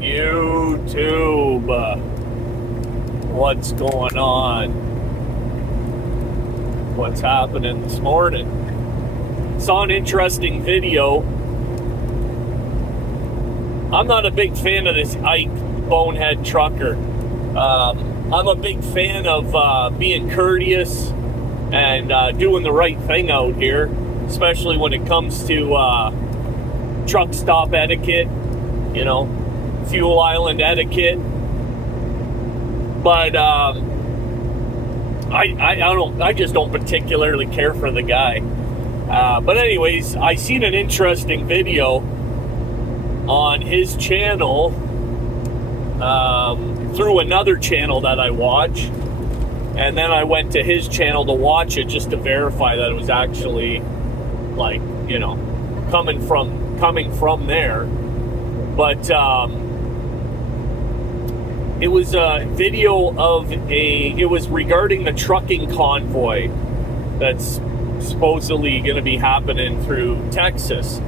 YouTube, what's going on? What's happening this morning? Saw an interesting video. I'm not a big fan of this Ike bonehead trucker. I'm a big fan of being courteous and doing the right thing out here, especially when it comes to truck stop etiquette, you know, fuel island etiquette. But I just don't particularly care for the guy. But anyways, I seen an interesting video on his channel through another channel that I watch, and then I went to his channel to watch it just to verify that it was actually, like, you know, coming from there. But it was a video of it was regarding the trucking convoy that's supposedly going to be happening through Texas.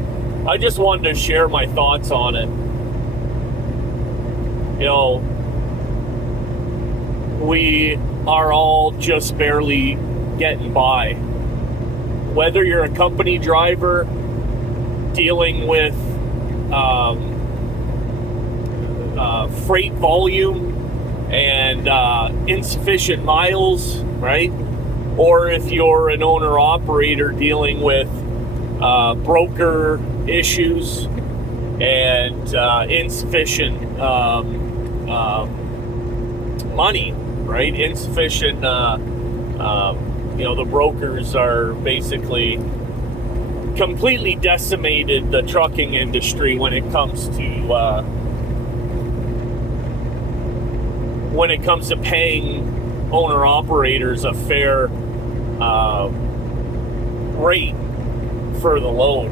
I just wanted to share my thoughts on it. You know, we are all just barely getting by. Whether you're a company driver dealing with freight volume and insufficient miles, right? Or if you're an owner-operator dealing with broker issues and insufficient money, right? Insufficient, you know, the brokers are basically completely decimated the trucking industry when it comes to paying owner-operators a fair rate for the load.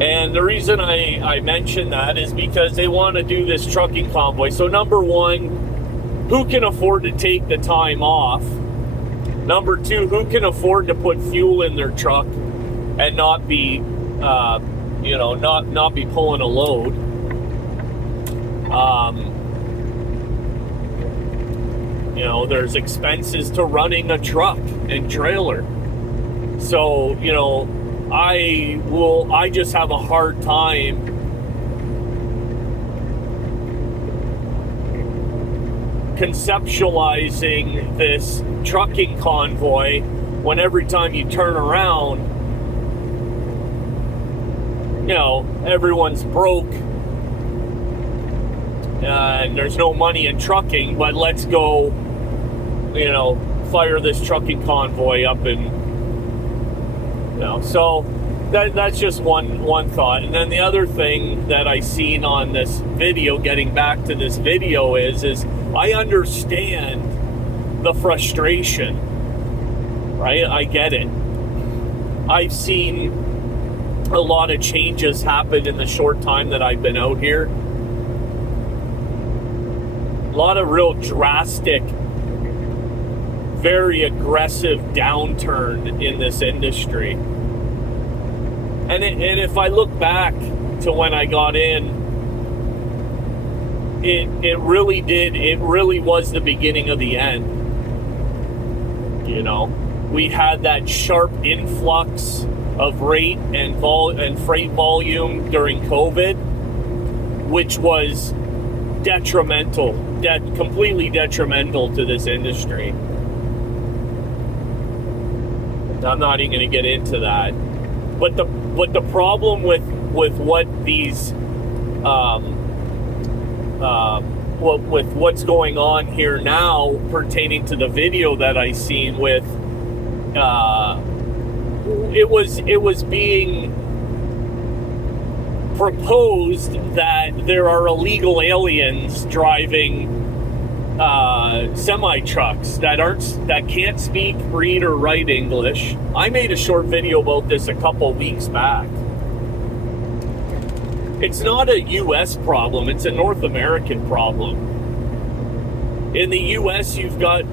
And the reason I mention that is because they want to do this trucking convoy. So number one, who can afford to take the time off? Number two, who can afford to put fuel in their truck and not be, you know, not be pulling a load? You know, there's expenses to running a truck and trailer. So, you know, I just have a hard time conceptualizing this trucking convoy when every time you turn around, you know, everyone's broke and there's no money in trucking, but let's go, you know, fire this trucking convoy up. And you know, so that's just one thought. And then the other thing that I seen on this video, getting back to this video, is I understand the frustration, right? I get it. I've seen a lot of changes happen in the short time that I've been out here. A lot of real drastic, very aggressive downturn in this industry. And if I look back to when I got in, it really was the beginning of the end. You know, we had that sharp influx of rate and freight volume during COVID, which was completely detrimental to this industry. I'm not even going to get into that. But the problem with what these with what's going on here now pertaining to the video that I seen with it was being proposed that there are illegal aliens driving semi trucks that can't speak, read, or write English. I made a short video about this a couple weeks back. It's not a U.S. problem; it's a North American problem. In the U.S., you've got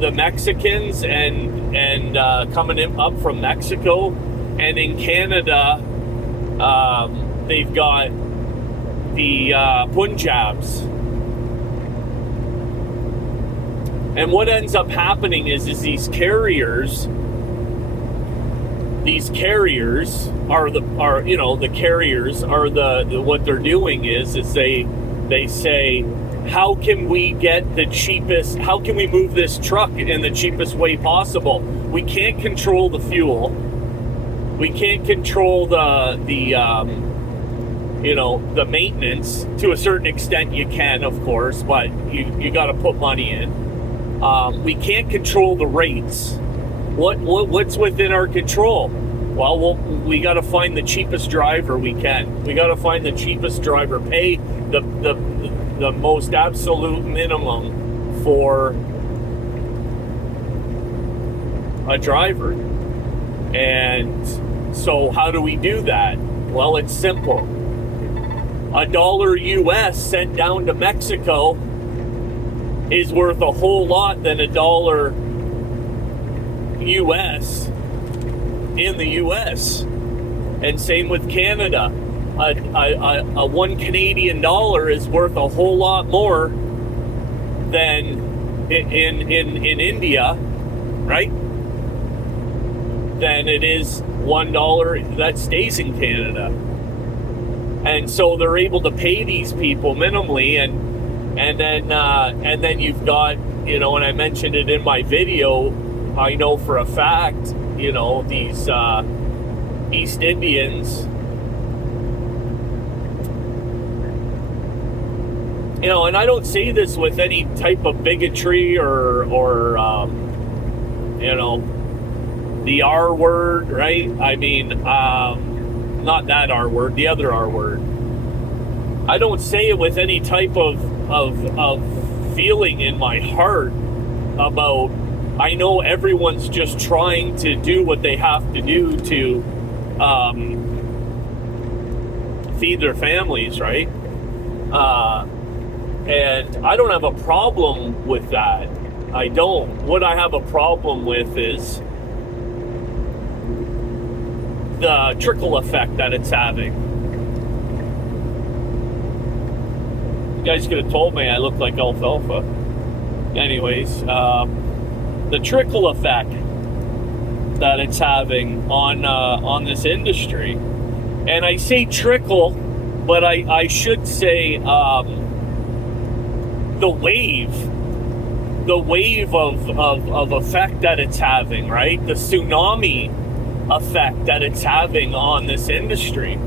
the Mexicans and coming up from Mexico, and in Canada, they've got the Punjabs. And what ends up happening is these carriers are what they're doing is they say, how can we move this truck in the cheapest way possible? We can't control the fuel. We can't control the maintenance. To a certain extent you can, of course, but you got to put money in. We can't control the rates. What's within our control? Well, we got to find the cheapest driver we can. We got to find the cheapest driver, pay the most absolute minimum for a driver. And so how do we do that? Well, it's simple. $1 US sent down to Mexico is worth a whole lot than $1 US in the US. And same with Canada. A $1 Canadian is worth a whole lot more than in India, right? Than it is $1 that stays in Canada. And so they're able to pay these people minimally, and then you've got, and I mentioned it in my video, I know for a fact, these East Indians, and I don't say this with any type of bigotry or the R word, right? I mean, not that R word, the other R word. I don't say it with any type of feeling in my heart about, I know everyone's just trying to do what they have to do to feed their families, right? And I don't have a problem with that. I don't. What I have a problem with is the trickle effect that it's having. You guys could have told me I look like alfalfa. Anyways, the trickle effect that it's having on this industry. And I say trickle, but I should say the wave of effect that it's having, right? The tsunami effect that it's having on this industry.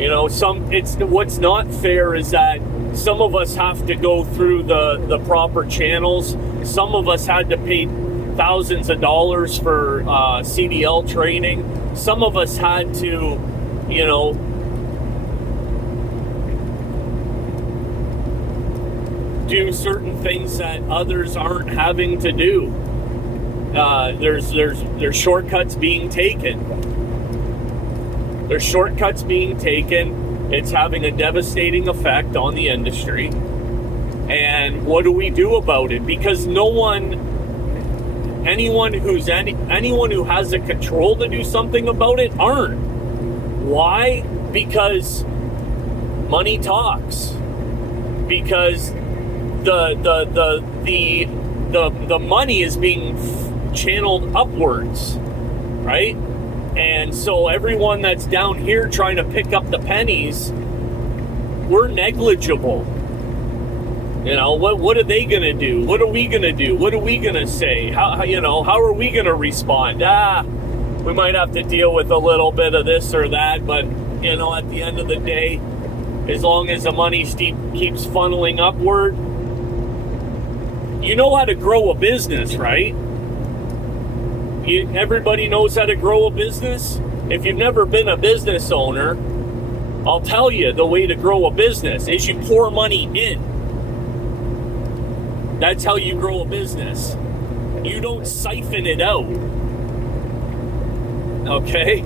What's not fair is that some of us have to go through the proper channels. Some of us had to pay thousands of dollars for CDL training. Some of us had to, do certain things that others aren't having to do. There's shortcuts being taken. There's shortcuts being taken. It's having a devastating effect on the industry. And what do we do about it? Because anyone who has the control to do something about it aren't. Why? Because money talks. Because the money is being channeled upwards, right? And so everyone that's down here trying to pick up the pennies, we're negligible. What are they gonna do? What are we gonna do? What are we gonna say? How are we gonna respond? We might have to deal with a little bit of this or that, but at the end of the day, as long as the money keeps funneling upward, you know how to grow a business, right? Everybody knows how to grow a business. If you've never been a business owner, I'll tell you the way to grow a business is you pour money in. That's how you grow a business. You don't siphon it out. Okay?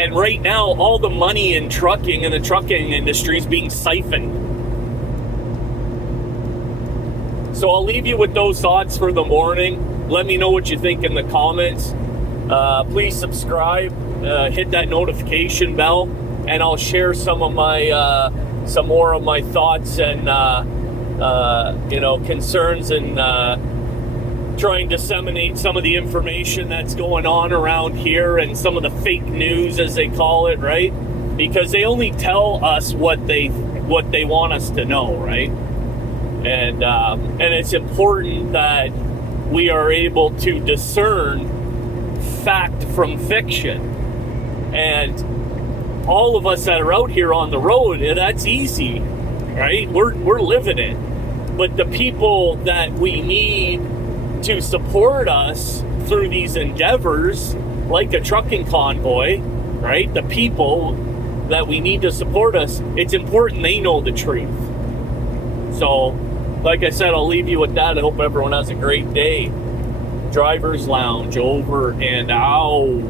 And right now, all the money in trucking and the trucking industry is being siphoned. So I'll leave you with those thoughts for the morning. Let me know what you think in the comments. Please subscribe, hit that notification bell, and I'll share some more of my thoughts and concerns, and try and disseminate some of the information that's going on around here, and some of the fake news, as they call it, right? Because they only tell us what they want us to know, right? And it's important that we are able to discern fact from fiction. And all of us that are out here on the road, that's easy, right? We're living it. But the people that we need to support us through these endeavors, like a trucking convoy, right? The people that we need to support us, it's important they know the truth. So, like I said, I'll leave you with that. I hope everyone has a great day. Driver's Lounge, over and out.